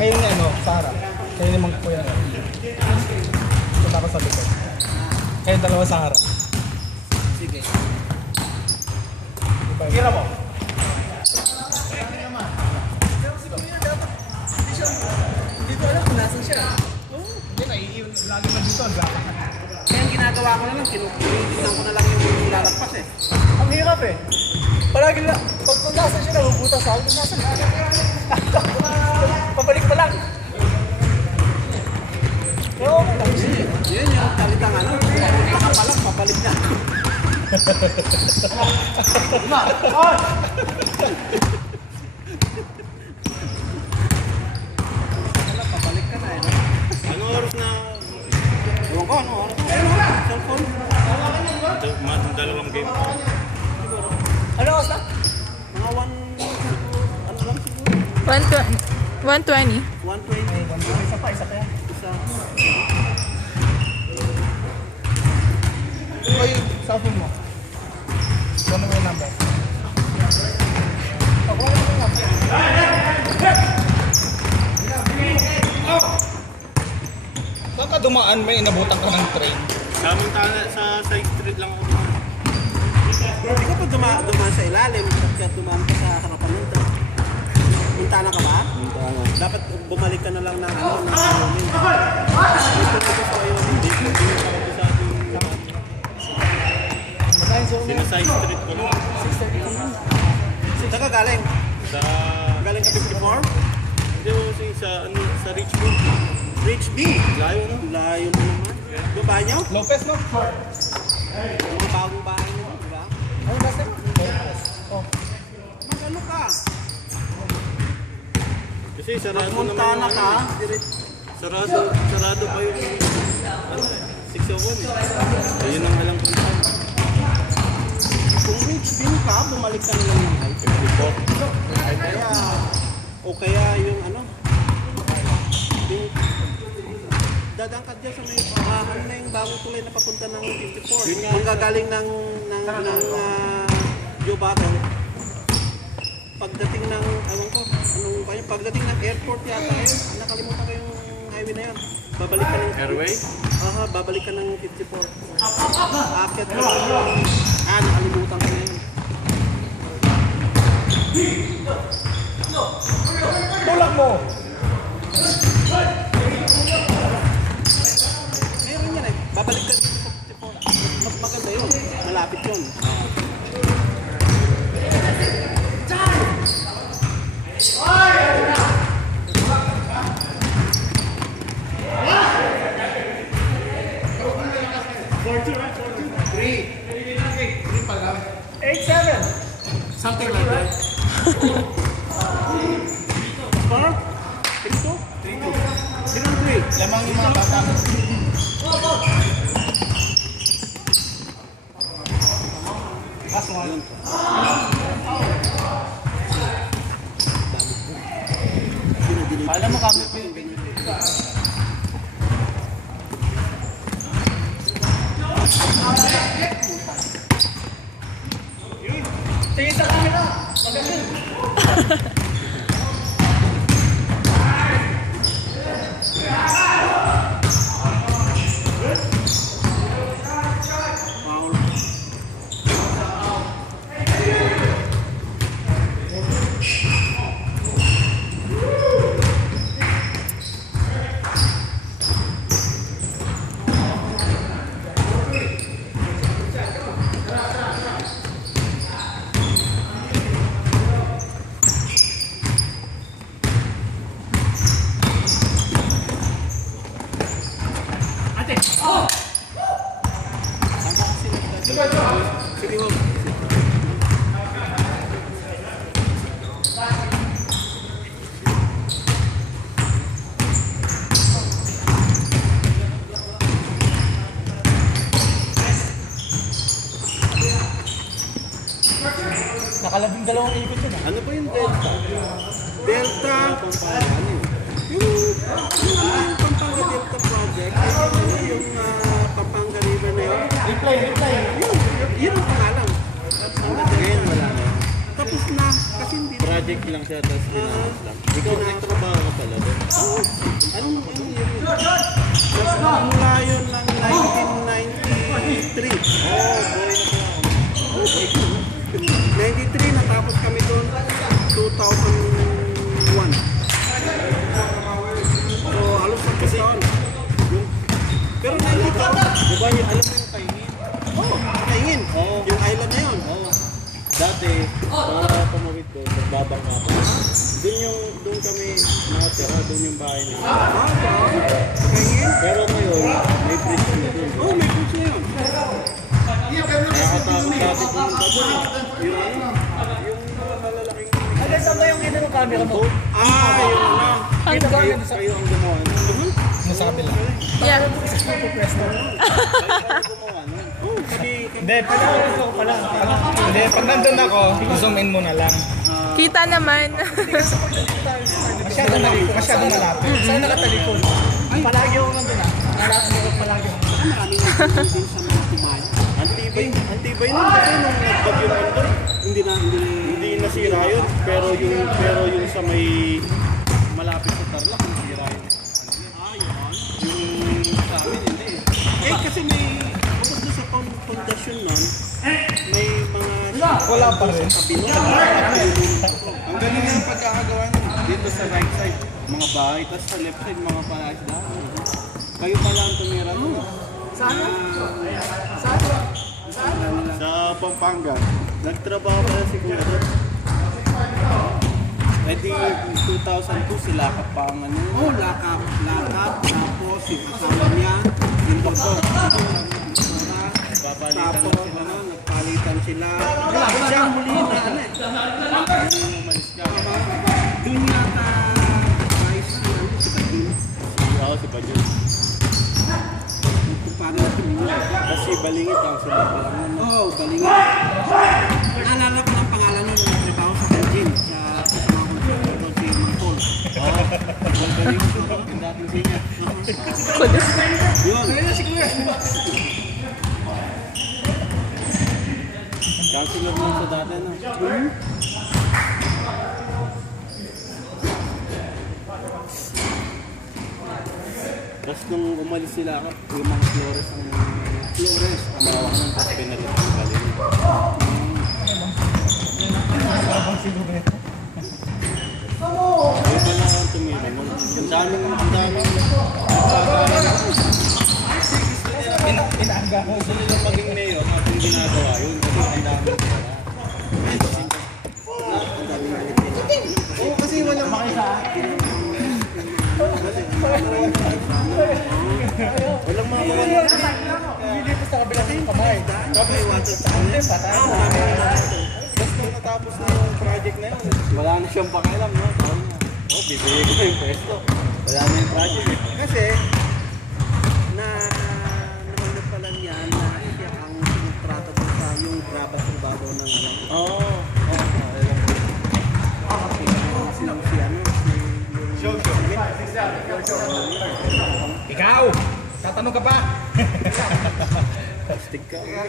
Kayo ni ano, sa harap. Kayo ni Mang Kuya. Punta ko sa likod. Kayo dalawa sa harap. Sige. Kira mo. Hindi ko alam kung nasan siya. Hindi, naiiwan. Lagi na dito. Kaya ang ginagawa ko na lang, tinutulitan ko na lang yung lalagpas eh. Ang hirap eh. Palagi na, pag nasan siya, nabubutas ako. Nasan siya? Pabalik pa lang. Pero okay lang. Yun yung talitang ano, pumunta ka pa lang, papalik na. Papalik ka na eh. Ano oras na? Ewan ko, ano oras? Cellphone? Dalawang game. Ano oras na? Mga ano lang siguro? 120. 120. Isa pa yan. Isa. Ito yung cellphone mo. Ano mo yung number? Ako ano yung number? Saan ka dumaan? May inabutan ka ng train. Samantala sa side street lang ako naman. Hindi ka pa dumaan sa ilalim, kaya dumaan ka sa harapan ng truck. Punta na ka ba? Punta na. Dapat bumalik ka na lang ng ano, ng Wyoming. Dito ko sa Wyoming. Dito ako sa ating sinaside street ko lang. Saan ka galing? Sa... Galing ka 54? Hindi ko kasi sa, ano, sa Richmond. Rich B. Layo no? Layo na naman. Baba niyo? Lopez, no? Mga bagong bahay niyo, di ba? Ano ba sa'yo? Lopez. Oh. Mag-ano ka? Kasi sarado naman Montana yung ka? ano. Sarado pa yung ano eh. 601 eh. Ayun ang alam ko. Kung Rich B ka, bumalik ka na lang ng high. O kaya yung ano, yung dadangkad dyan sa may ano na yung bagong tulay na papunta ng 54. Manggagaling ng Joe Battle. Pagdating ng, ewan ko, anong pa yun? Pagdating ng airport yata eh, nakalimutan ko yung highway na yun. Babalik ka ng Airway? Aha, babalik ka ng 54. Akit ka ng, nakalimutan ko na yun. Tulak mo! Meron yan eh. Babalik ka dito sa 54. Mas maganda yun. Malapit yun. Something like that. Par? 3-2? 3-2. Lamang yung mga bata. Last one. Alam mo kami pa yung tingin sa camera. Magaling. Sige mo. Nakalabing dalawang ikot yun ah. Ano ba yung Delta? Delta? Ano yun? Yung Pampanga Delta Project, yung Pampanga River na yun. Reply. Yun ang pangalan. Ngayon wala na. Tapos na, kasi hindi na project lang siya, tapos tinapos lang. Ikaw, nagtrabaho ka pala doon. Anong mula yun ng 1993. Oh, boy na po. 93, natapos kami doon 2001. So, halos sa taon. Pero nandito, Di ba, alam mo yung kaingin? kaingin. Oo. Yung island na yun. Oo. Dati, para tumawid ko, nagbabang ako. Doon kami nakatira, doon yung bahay nila. Kaingin? Pero ngayon, may bridge na doon. Oo, may boots na yun. Nakakatakot dati pumunta doon. Yung malalaking... Saan ba yung inano camera mo? Yun lang. Kayo ang gumawa nun. Nasa kabila. Yeah. Kayo gumawa nun. Hindi, pinakagusto ko pala. Hindi, pag nandun ako, zoom in mo na lang. Kita naman. Masyado malapit. Saan nakatalikod? Palagi ako nandun ah. Nalakad ako palagi ako. Maraming nagtitin sa mga tumayo. Antibay nun kasi nung nagbagyo nun doon. Hindi nasira yun, pero yung sa may malapit sa Tarlac, nasira yun. Yung sa amin, hindi eh. Kasi may, bukod doon sa pundasyon nun, may mga Wala pa rin. tabi nun. Ang galing nga ang pagkakagawa nun. Dito sa right side, mga bahay, tapos sa left side, mga palasdahan. Kayo pala ang tumira nun. Sa Pampanga. Nagtrabaho pala si Kuya doon. Eh di 2002 sila ka pa ang ano. Oh, lakap. Tapos yung asawa niya, yung doktor. Papalitan Tapos, na sila. nagpalitan sila. Siya ang huli na ano eh. Yung umalis ka. Doon yata, vice, si Kadim. Oo, si Bajun. Kung paano natin yun. Kasi balingit ang sila pa lang. Oh, balingin. Naalala ko ng pangalan nun, nagtrabaho sa Kanjin, sa kasama ko ng si Mangkol. Oo, ang galing ko. Yung dating singer. Yun. Counselor mo sa dati na. Tapos nung umalis sila, yung mga Flores ang mawak ng tapos pinalit ang galing. Kaya pala ako tumira mo. Ang daming Inaangga ko. gusto nilang maging mayor at yung ginagawa yun. Kasi ang daming pera. Oo, kasi walang walang mga Hindi po sa kabila ng kamay. May water sa Patay. Tapos nung natapos na yung project na yun, wala na siyang pakialam, no? Sabi niya, oh, bibigay ko yung pwesto. Wala na yung project eh. Kasi, naman pala niya na siya ang sinutrato ko sa yung trabaho ng alam ko. Oo. Alam ko. Silang si ano, Ikaw! Tatanong ka pa? Stick ka. Ayun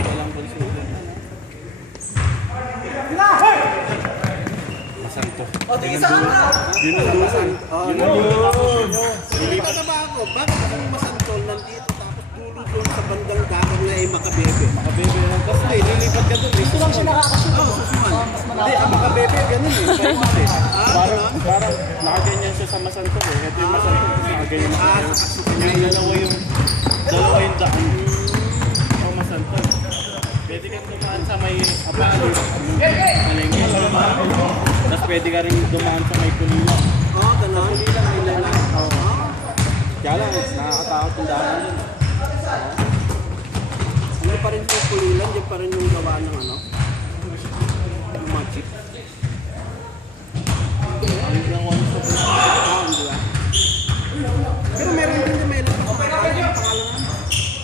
pa lang consultant. Masanto. Yun ang dusan. Yun ang dusan. Nilipat na ba ako? Bakit akong masantol nandito tapos dulo doon sa bandang dagat na ay Makabebe? Makabebe lang. Kasi lilipat ka doon. Ito lang siya Oo, susuman. Hindi, ang Makabebe, ganun eh. Parang eh. Parang nakaganyan siya sa Masanto eh. Ito yung Masanto kasi nakaganyan siya. Yung dalawa yung daan. O Masanto. Pwede kang dumaan sa may Apalo. Malengke. Tapos pwede ka rin dumaan sa may Kulila. Oo, gano'n. Kaya lang, nakakatakot yung daan yun. Hindi pa rin sa Kulilan, di pa rin yung gawa ng ano? Yung magic. Ayun lang ako sa Di ba? Pero meron din na may lakas pa rin yung pangalan.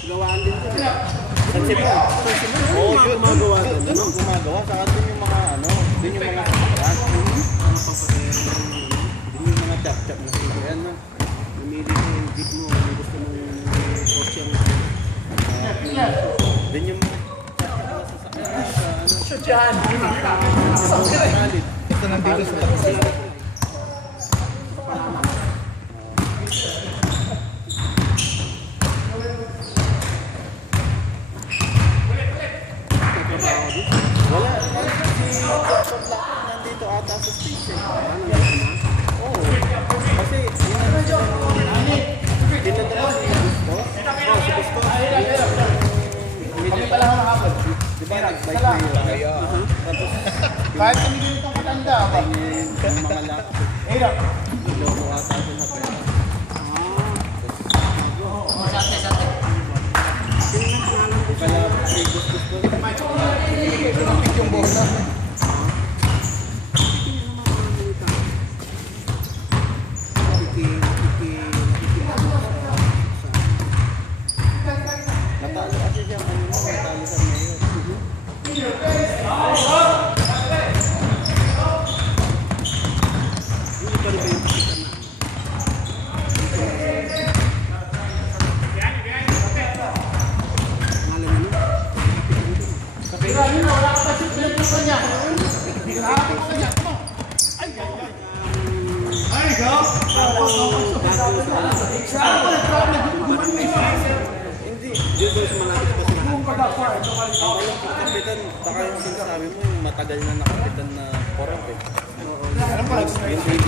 Gawaan din ko. San Simon. Oo, yun. Gumagawa din. Doon ang gumagawa. Saka doon yung mga ano, doon yung mga sasakyan. Doon yung mga chap-chap na sasakyan. No? Namili ko yung jeep mo, kung gusto mong kotse mo. Doon yung mga chap-chap na sasakyan. Siya dyan. nandito sa tabi. Wala. Si Dr. Black nandito ata sa station. Oo. Kasi dinadala si Gusto. Si Gusto. Hindi pa lang nakakapag. Di ba nag-bike na yun? Tapos Kahit kami ganito ang katanda. yung mga laki. Nagloko ata siya sa pera. Kaya si Gusto. Yung buhok na. Natalo kasi siya. Natalo sa mayor. Hindi pa rin ba yung pakita na? Ngalan mo na? Hindi. Dito sa malapit pa sila. Ako yung kapitan, baka yung sinasabi mo, yung matagal na nakapitan na korap eh.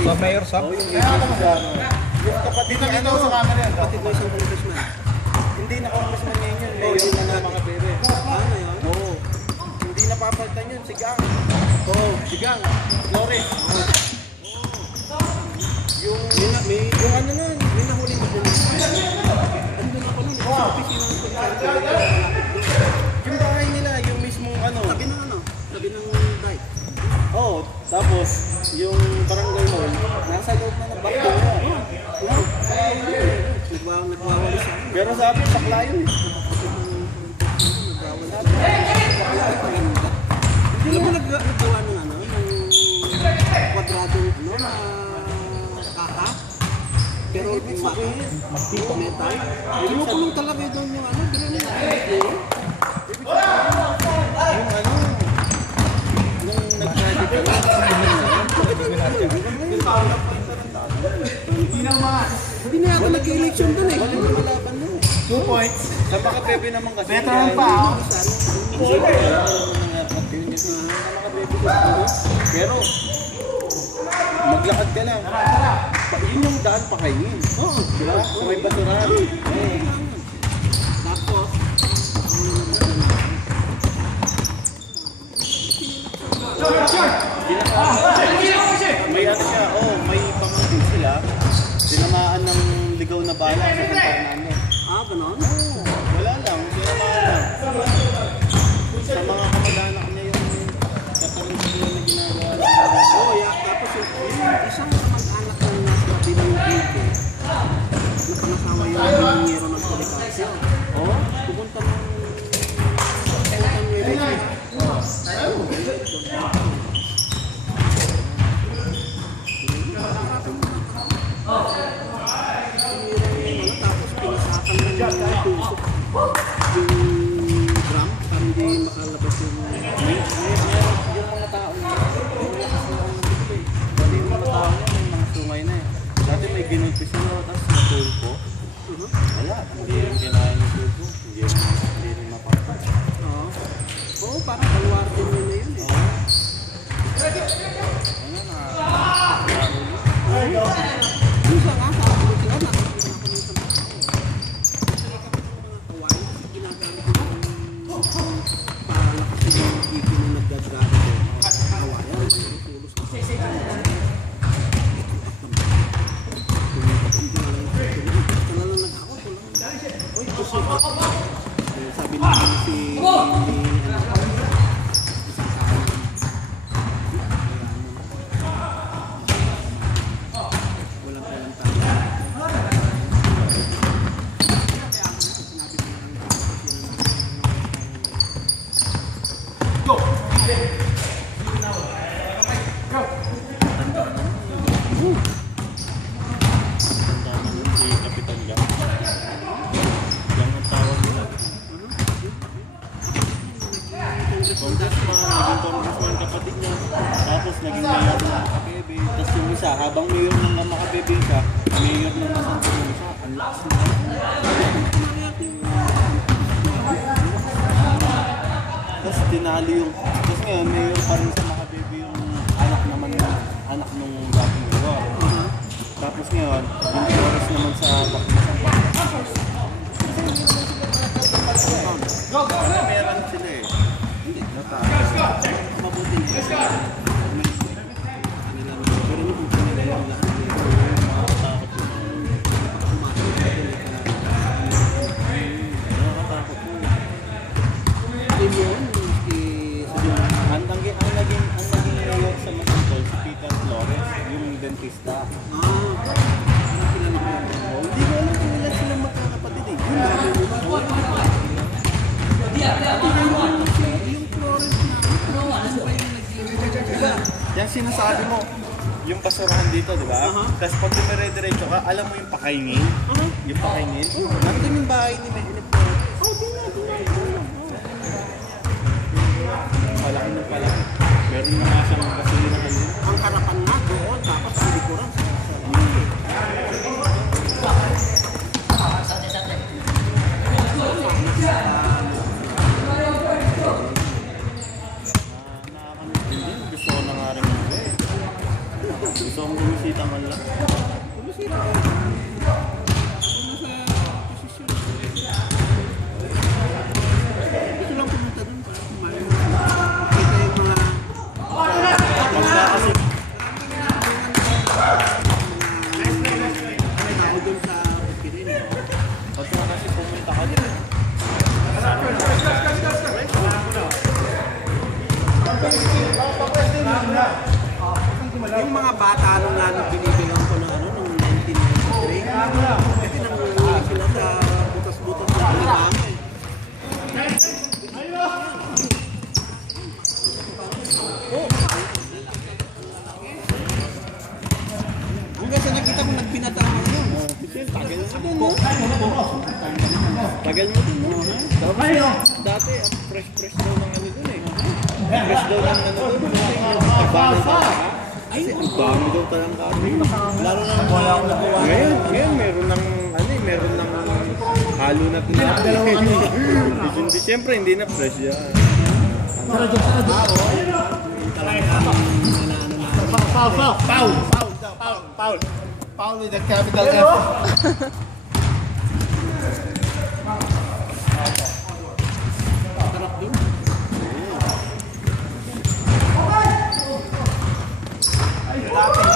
Sa mayor sa? Oo, yung yung kapatid niya, ano, Kapatid mo isang congressman. hindi na congressman ngayon yun. Mayor na ng mga bebe. Ano yun? Oo. Hindi napapalitan yun, sigang. Oo, sigang. Flores. Yung ano nun, May nahuli mo dun. Andun ako nun. Sa opisina ng pagkakas. yung bahay nila, yung mismong ano. Sabi ng ano? Sabi ng bike. Oo, tapos yung barangay mall, nasa loob na ng bahay nila. Nagwawali sa akin. Pero sabi, sakla yun eh. Hindi mo naggawa ng ano? Ng kwadrado, no? Na kaka? Pero yung mata, metal. Kinukulong talaga doon yung ano? Pero yung Yung ano, nung nag-medical, hindi na yata nag-election doon eh. wala yung kalaban mo. 2 points. Sa mga bebe naman kasi. Veteran pa ako. Pero, maglakad ka lang. Yun yung daan pa kayo. Oo. Diba? Kung may basurahan. Tapos, May ano siya, may pamangkin sila. Tinamaan ng ligaw na bala sa San Fernando. ganon? Wala lang, tinamaan lang. Sa mga kamag-anak niya yung katalong sila na ginagawa. Oo, tapos yung isang kamag-anak ng nasa BMBK, nakamasawa yung ingeniero ng Policarpio. Oo, pupunta ng tapos pinasakan ng puso naging mayor ng Makabebe. Tapos yung isa, habang mayor ng Makabebe siya, mayor ng Masanto yung isa. Ang lakas na. Tapos tinalo yung, tapos ngayon, mayor pa rin sa Makabebe yung anak nung dating mayor. Tapos ngayon, yung Flores naman sa Bakmasan. Meron sila eh. Hindi, nataas. Mabuti nila sila. Pero hindi kung kanila yung lahat. Nakakatakot po. Nakakatakot po. Team yun, Ang naging mayor sa Masantol, si Peter Flores, yung dentista. Hindi ko alam kung ilan sila magkakapatid eh. Yung Florence na, Yan sinasabi mo, yung basurahan dito, di ba? Tapos pag dumire-diretso ka, alam mo yung pakainin? Yung pakainin? nandun yung bahay ni Florence. Palaki ng palaki. Meron na nga siyang gasolina kanina. Ang harapan na doon, tapos ang likuran. Nakakamiss din din. Gusto ko na nga rin mag Gusto kong bumisita man lang. Gusto lang pumunta doon para kumain. Makita yung mga Pagka kasi tao doon sa Pirin. pagka kasi pumunta ka din. Yung mga bata nung nung binibilang ko na ano, nung 1993. Kasi nanguhuli sila sa butas-butas na alimango eh. Hanggang sa nakita ko nagbinatang mo yun. Tagal mo din, no? Tagal mo din, no? Dati, ang fresh daw ng ano dun eh. Fresh daw ng ano dun. Nagbanan pa. Kasi ang dami daw talang kami. Lalo na wala akong nakuha. Ngayon, meron ng, ano eh, meron ng halo na tinapay. Dalawang ano eh. Hindi, siyempre, hindi na fresh yan. Paul with the capital F. Dati